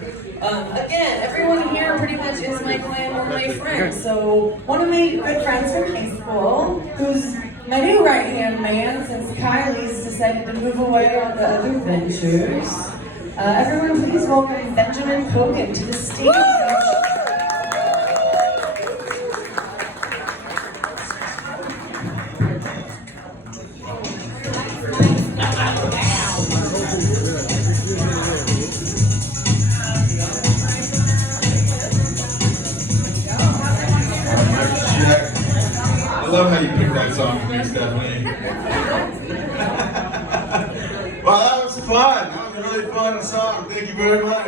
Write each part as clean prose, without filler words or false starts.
Again, everyone here pretty much is my clan or my friend. So one of my good friends from high school, who's my new right-hand man since Kylie's decided to move away on the other ventures. Everyone please welcome Benjamin Cogan to the stage. I love how you picked that song for me, Stephanie. Well, that was fun. That was a really fun song. Thank you very much.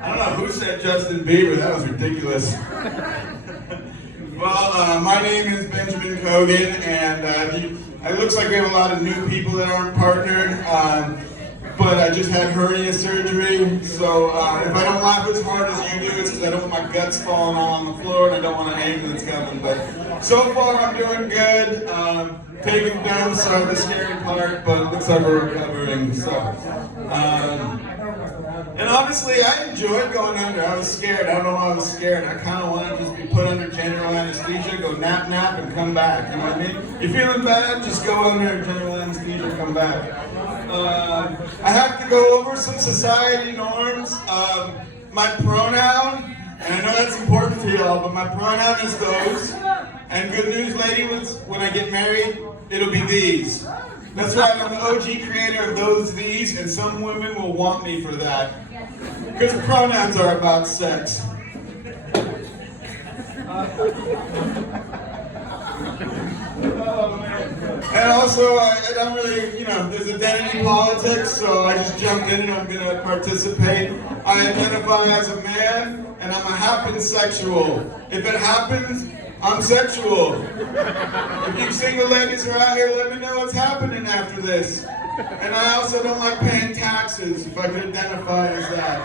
I don't know who said Justin Bieber. That was ridiculous. Well, my name is Benjamin Cogan, and it looks like we have a lot of new people that aren't partnered. But I just had hernia surgery, so if I don't laugh as hard as you do, it's because I don't want my guts falling all on the floor and I don't want an ambulance coming. But so far I'm doing good. Taking down some of the scary part, but it looks like we're recovering. So, and honestly, I enjoyed going under. I was scared. I don't know why I was scared. I kind of wanted to just be put under general anesthesia, go nap, and come back. You know what I mean? You're feeling bad, just go under general anesthesia, come back. I have to go over some society norms. My pronoun, and I know that's important to y'all, but my pronoun is those. And good news, lady, when I get married, it'll be these. That's right, I'm the OG creator of those, these, and some women will want me for that. Because pronouns are about sex. And also, I don't really, there's identity politics, so I just jumped in and I'm going to participate. I identify as a man, and I'm a happensexual. If it happens, I'm sexual. If you single ladies are out here, let me know what's happening after this. And I also don't like paying taxes, if I could identify as that.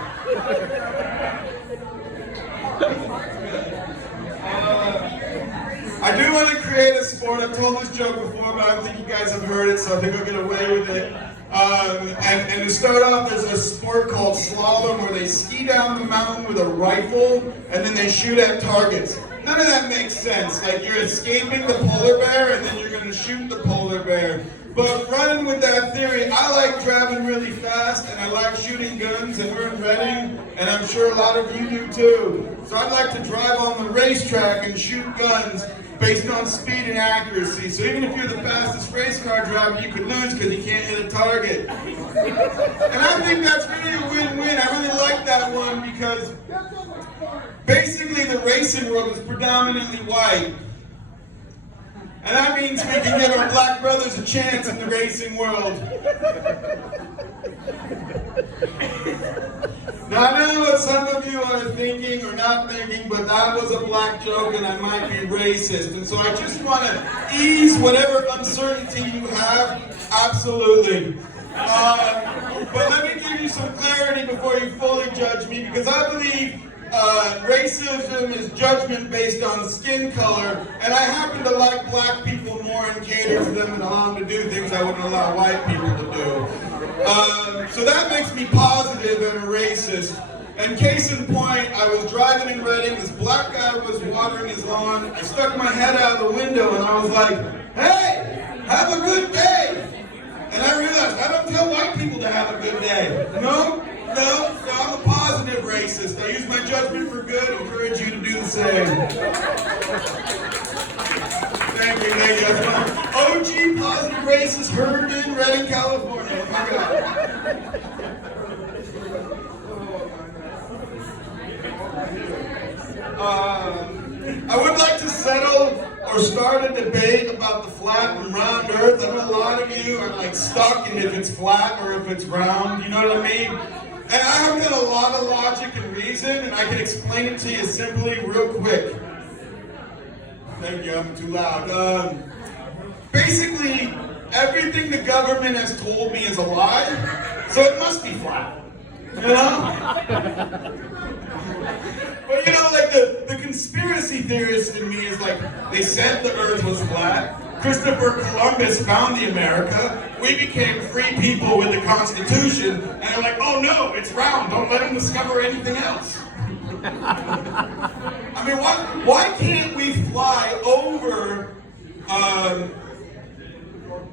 I do want to create a sport. I've told this joke before, but I don't think you guys have heard it, so I think I'll get away with it. And to start off, there's a sport called slalom where they ski down the mountain with a rifle and then they shoot at targets. None of that makes sense. Like, you're escaping the polar bear and then you're going to shoot the polar bear. But running with that theory, I like driving really fast and I like shooting guns, and we're in Reading, and I'm sure a lot of you do too. So I'd like to drive on the racetrack and shoot guns based on speed and accuracy. So even if you're the fastest race car driver, you could lose because you can't hit a target. And I think that's really a win-win. I really like that one because basically the racing world is predominantly white. And that means we can give our black brothers a chance in the racing world. Now I know what some of you are thinking or not thinking, but that was a black joke and I might be racist. And so I just want to ease whatever uncertainty you have. Absolutely. But let me give you some clarity before you fully judge me, because I believe racism is judgment based on skin color, and I happen to like black people more and cater to them and allow them to do things I wouldn't allow white people to do. So that makes me positive and a racist. And case in point, I was driving in Reading, this black guy was watering his lawn, I stuck my head out the window and I was like, hey, have a good day! And I realized, I don't tell white people to have a good day. No, I'm a positive racist. I use my judgment for good, encourage you to do the same. Thank you. That's my OG positive racist heard in Redding, California. Oh my God. I would like to settle or start a debate about the flat and round earth. I know a lot of you are like stuck in if it's flat or if it's round, you know what I mean? And I've got a lot of logic and reason, and I can explain it to you simply, real quick. Thank you, I'm too loud. Basically, everything the government has told me is a lie, so it must be flat. You know? But like the conspiracy theorist in me is like, they said the earth was flat, Christopher Columbus found the America, we became free people with the Constitution, and they're like, oh no, it's round, don't let him discover anything else. I mean, why can't we fly over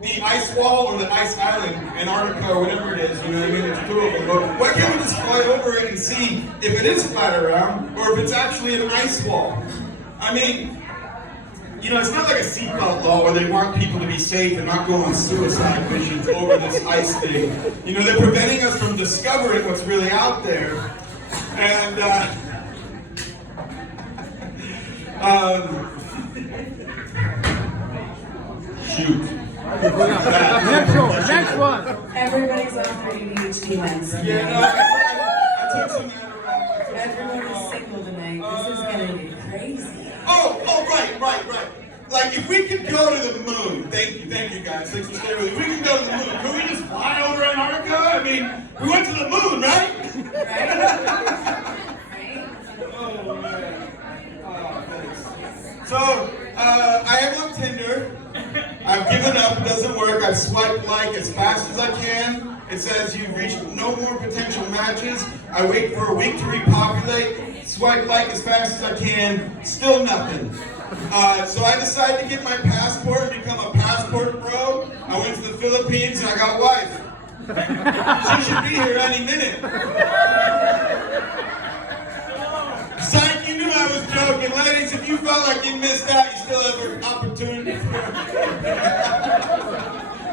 the ice wall or the ice island, Antarctica or whatever it is, you know what I mean? There's two of them. But why can't we just fly over it and see if it is flat around or if it's actually an ice wall? I mean, you know, it's not like a seatbelt law where they want people to be safe and not go on suicide missions over this ice thing. You know, they're preventing us from discovering what's really out there. And, shoot. Next one. Everybody's on their ADHD meds. Yeah, no, I took some Adderall. Everyone is single tonight. This is gonna be crazy. Oh, right. Like, if we could go to the moon, thank you guys, thanks for staying with me. If we can go to the moon, can we just fly over Antarctica? I mean, we went to the moon, right? Oh, man. Oh, thanks. So, I am on Tinder. I've given up, it doesn't work. I've swiped like as fast as I can. It says you've reached no more potential matches. I wait for a week to repopulate. Swipe like as fast as I can. Still nothing. So I decided to get my passport and become a passport pro. I went to the Philippines and I got wife. She should be here any minute. Psych, you knew I was joking. Ladies, if you felt like you missed out, you still have an opportunity.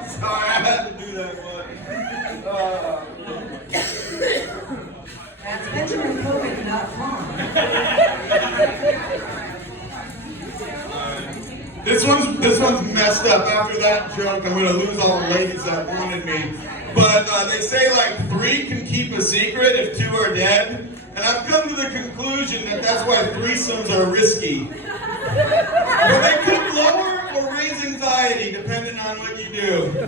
Sorry, I had to do that one. That's BenjaminCogan.com. This one's messed up. After that joke, I'm gonna lose all the ladies that wanted me. But they say like 3 can keep a secret if 2 are dead. And I've come to the conclusion that that's why threesomes are risky. But they could lower or raise anxiety depending on what you do.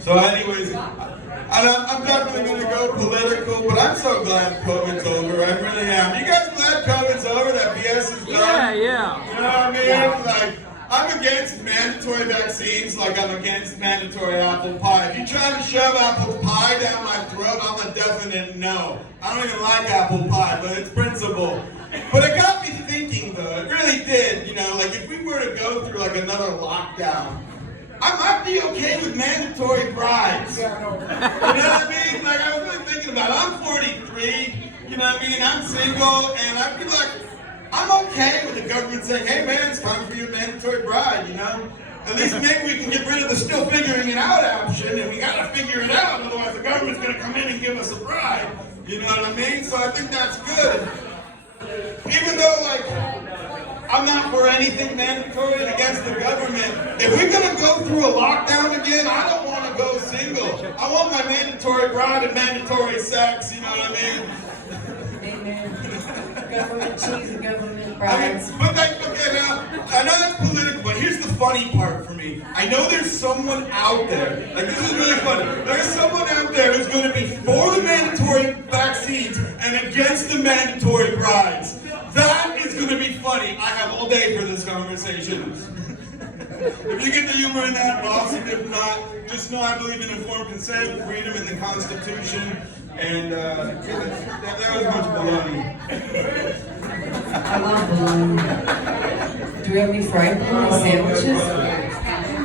So anyways, I'm definitely going to go political, but I'm so glad COVID's over. I really am. You guys glad COVID's over? That BS is done? Yeah. You know what I mean? Like, I'm against mandatory vaccines like I'm against mandatory apple pie. If you try to shove apple pie down my throat, I'm a definite no. I don't even like apple pie, but it's principle. But it got me thinking, though. It really did. You know, like if we were to go through like another lockdown, I might be okay with mandatory brides. You know what I mean? Like I was really thinking about it. I'm 43, you know what I mean? I'm single, and I'd be like, I'm okay with the government saying, hey man, it's time for your mandatory bride, you know? At least maybe we can get rid of the still figuring it out option, and we gotta figure it out, otherwise the government's gonna come in and give us a bride. You know what I mean? So I think that's good. Even though, like, I'm not for anything mandatory and against the government, if we're gonna go through a lockdown again, I don't wanna go single. I want my mandatory bride and mandatory sex, you know what I mean? Amen. Government cheese and government brides. But okay, now, I know that's political, but here's the funny part for me. I know there's someone out there, like this is really funny, there's someone out there who's going to be for the mandatory vaccines and against the mandatory brides. That is going to be funny. I have all day for this conversation. If you get the humor in that, awesome. If not, just know I believe in informed consent, freedom, and the Constitution. And that was much baloney. I love bologna. Do we have any fried bologna sandwiches?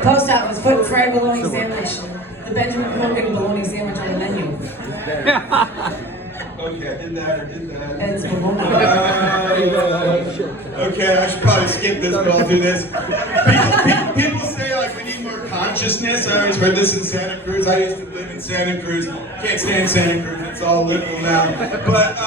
Post office, put fried bologna sandwich. The Benjamin Cogan bologna sandwich on the menu. Okay, I did that. It's bologna. Okay, I should probably skip this, but I'll do this. People say like we need more consciousness. I always heard this in Santa Cruz. I used to live in Santa Cruz. Can't stand Santa Cruz. It's all liberal now. But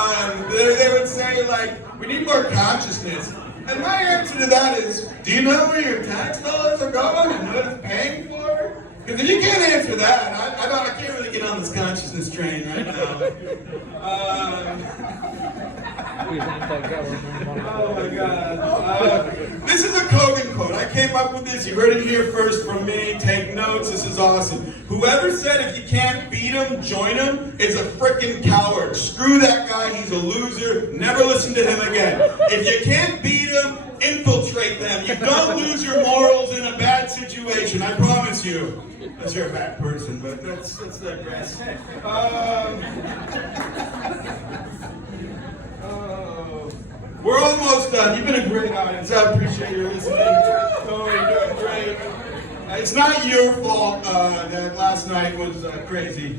they would say like we need more consciousness. And my answer to that is, do you know where your tax dollars are going and what it's paying for? Because if you can't answer that, I can't really get on this consciousness train right now. Oh my God. This is a Cogan quote. I came up with this. You heard it here first from me. Take notes. This is awesome. Whoever said if you can't beat him, join him is a freaking coward. Screw that guy. He's a loser. Never listen to him again. If you can't beat him, infiltrate them. You don't lose your morals in a bad situation. I promise you. Unless you're a bad person, but let's digress. We're almost done. You've been a great audience. I appreciate your listening. Oh, you're doing great. It's not your fault that last night was crazy.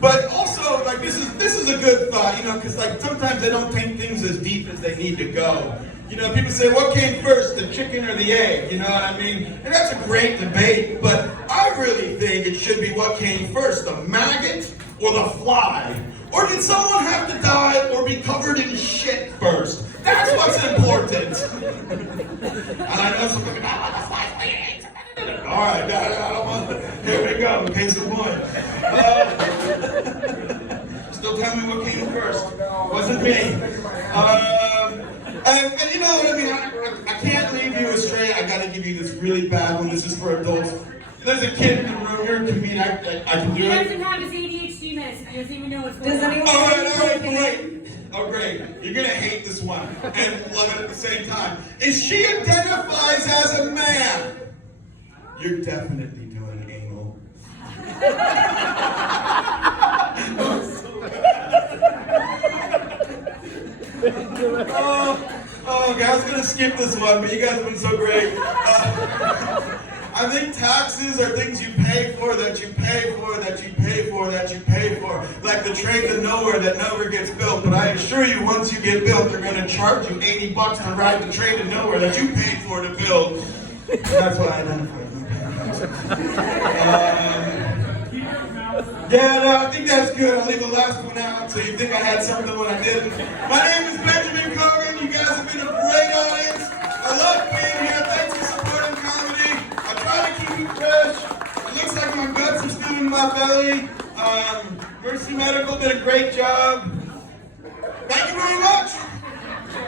But also, like this is a good thought, you know, because like sometimes they don't take things as deep as they need to go. You know, people say, what came first, the chicken or the egg? You know what I mean? And that's a great debate, but I really think it should be what came first, the maggot or the fly? Or did someone have to die or be covered in shit first? That's what's important. And I know some people, the fly's bleeding. All right, I don't want, here we go, case in point. Still tell me what came first. Wasn't me. And you know what I mean? I can't leave you astray. I got to give you this really bad one. This is for adults. There's a kid in the room. You're a comedian. I can do He it. doesn't have his ADHD medicine. He doesn't even know what's going Does on. anyone All right, great. Oh, great. You're going to hate this one and love it at the same time. If she identifies as a man, you're definitely doing anal. Okay, I was going to skip this one, but you guys have been so great. I think taxes are things you pay for, that you pay for, that you pay for, that you pay for. Like the train to nowhere that never gets built. But I assure you, once you get built, they're going to charge you $80 to ride the train to nowhere that you paid for to build. That's what I identify as. Yeah, no, I think that's good. I'll leave the last one out so you think I had something when I didn't. My name is Benjamin Cogan. You guys have been a great audience. I love being here. Thanks for supporting comedy. I try to keep it fresh. It looks like my guts are still in my belly. Mercy Medical did a great job.